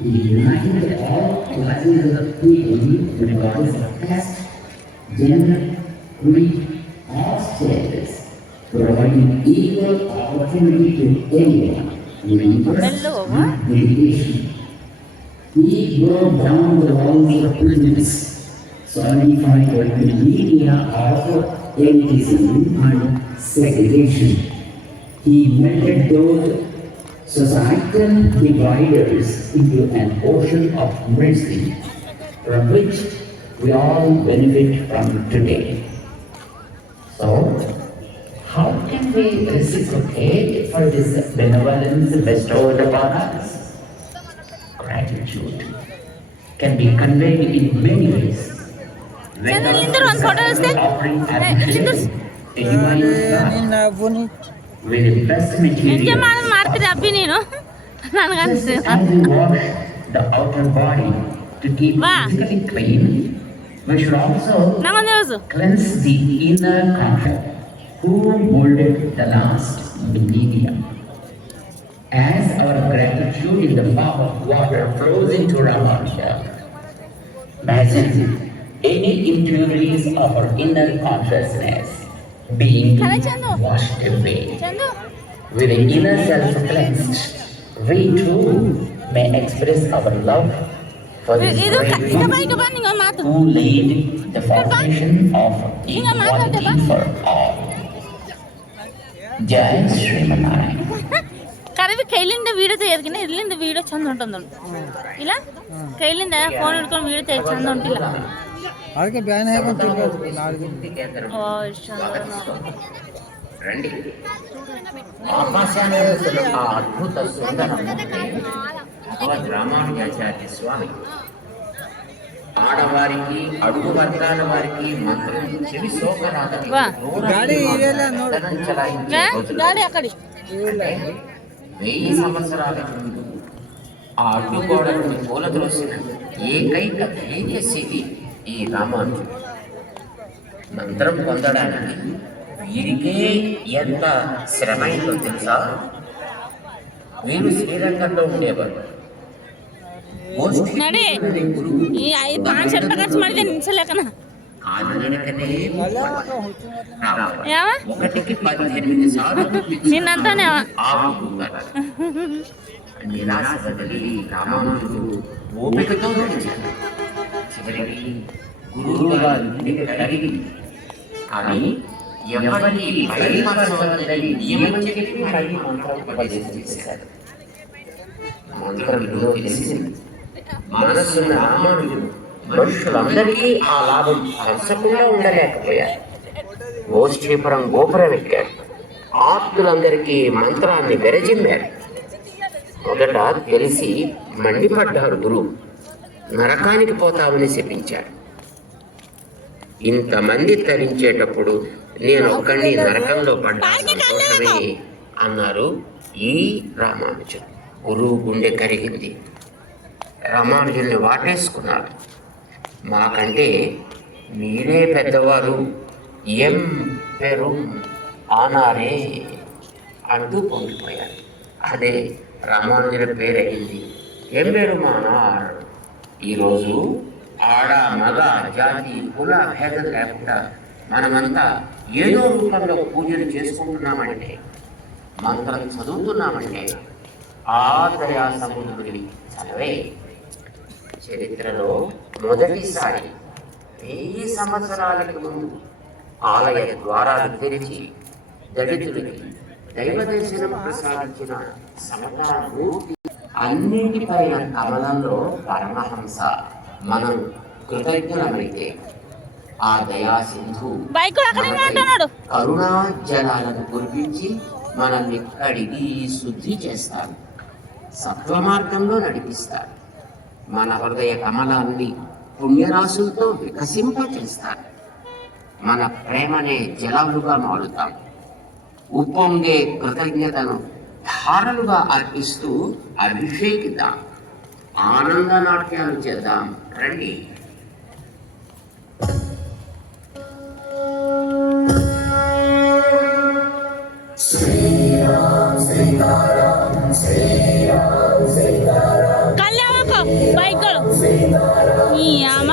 He united all classes of people regardless of caste, gender, creed, or status, providing equal opportunity to anyone with interest and dedication. He broke down the walls of prejudice, solidified the media of elitism and segregation. He melted those societal dividers into an ocean of mercy from which we all benefit from today. So, how can we reciprocate for this benevolence bestowed upon us? Gratitude can be conveyed in many ways. Offering appreciation to divine God with the best material. Just as we wash the outer body to keep physically clean, we should also cleanse the inner conscience who molded the last millennium. As our gratitude in the form of water flows into Ramanuja, imagine any impurities of our inner consciousness being washed away. With the inner self cleansed, we too may express our love for this great one who laid the foundation of equality for all. Jai Srimanarayana. ಕರೆವಿ ಕೈಲಿಂದ video ತೆಗೆದಕ್ಕಿಂತ ಇಲ್ಲಿಂದ video ಚಂದ ಉಂಟು ಇಲ್ಲ ಕೈಲಿಂದ phone ಹಿಡ್ಕೊಂಡು video ತೆಗೆ ಚಂದ ಉಂಟಿಲ್ಲ ಅದಕ್ಕೆ ಬ್ಯಾನ್ రండి ఆకాశాన్ని ఆ అద్భుత సుందరమూర్తి రామానుజాచార్య స్వామి ఆడవారికి అడుగు వర్గాల వారికి మంత్రం చెవి సోకరాదని అక్కడి 1000 సంవత్సరాల ముందు ఆ అడ్డుగోడలను కూలదోసిన ఏకైక ధైర్యశీలి ఈ రామానుజుడు. మంత్రం పొందడానికి వీరికే ఎంత శ్రమ అయిందో తెలుసా? వీరు శ్రీరంగంలో ఉండేవారు. ఒకటికి 18 సార్లు నిరాశ బదిలి రామానుజుడు ఓపికతో నడిచాడు. చివరికి గురువు గారి ఇంటికి కలిగి కానీ ఎవరిని భయపరచవద్దని నియమం చెప్పి మళ్ళీ మంత్రం ఉపదేశం చేశారు. మంత్రం విలువ తెలిసింది. మనసున్న రామానుజుడు మనుషులందరికీ ఆ లాభం పంచకుండా ఉండలేకపోయారు. గోష్ఠీపురం గోపురం ఎక్కారు. ఆప్తులందరికీ మంత్రాన్ని విరజిమ్మారు. మొదట తెలిసి మండిపడ్డారు గురువు. నరకానికి పోతామని శపించారు. ఇంతమంది తరించేటప్పుడు నేను ఒక్కడిని నరకంలో పడ్డా సంతోషమే అన్నారు ఈ రామానుజుడు. గురువు గుండె కరిగింది. రామానుజుల్ని వాటేసుకున్నారు. మాకంటే మీరే పెద్దవారు, ఎం పెరు ఆనారే అంటూ పొంగిపోయారు. అదే రామానుజుల పేరయింది ఎంబెరుమానార్. ఈరోజు ఆడ మగ జాతి కుల భేదం లేకుండా మనమంతా ఏదో రూపంలో పూజలు చేసుకుంటున్నామంటే, మంత్రం చదువుతున్నామంటే ఆ దయా సముద్రుడి చలవే. చరిత్రలో మొదటిసారి 1000 సంవత్సరాలకు ముందు ఆలయ ద్వారాలు తెరిచి దళితులకి దైవదర్శనం ప్రసాదించిన సమతామూర్తి అన్నింటిపైన కమలంలో పరమహంస. మనం కృతజ్ఞమైతే ఆ దయా సింధు కరుణా జలాలను కురిపించి మనల్ని కడిగి శుద్ధి చేస్తాడు. సత్వ మార్గంలో నడిపిస్తాడు. మన హృదయ కమలాన్ని పుణ్యరాశులతో వికసింపచేస్తాడు. మన ప్రేమనే జలాలుగా మారుతాం. ఉప్పొంగే కృతజ్ఞతను ధారలుగా అర్పిస్తూ అభిషేకిద్దాం. ఆనంద నాట్యాలు చేద్దాం రండి. శ్రీరామ్ శ్రీరామ్ శ్రీరామ్ శ్రీరామ్ ಈ ಅಮ್ಮ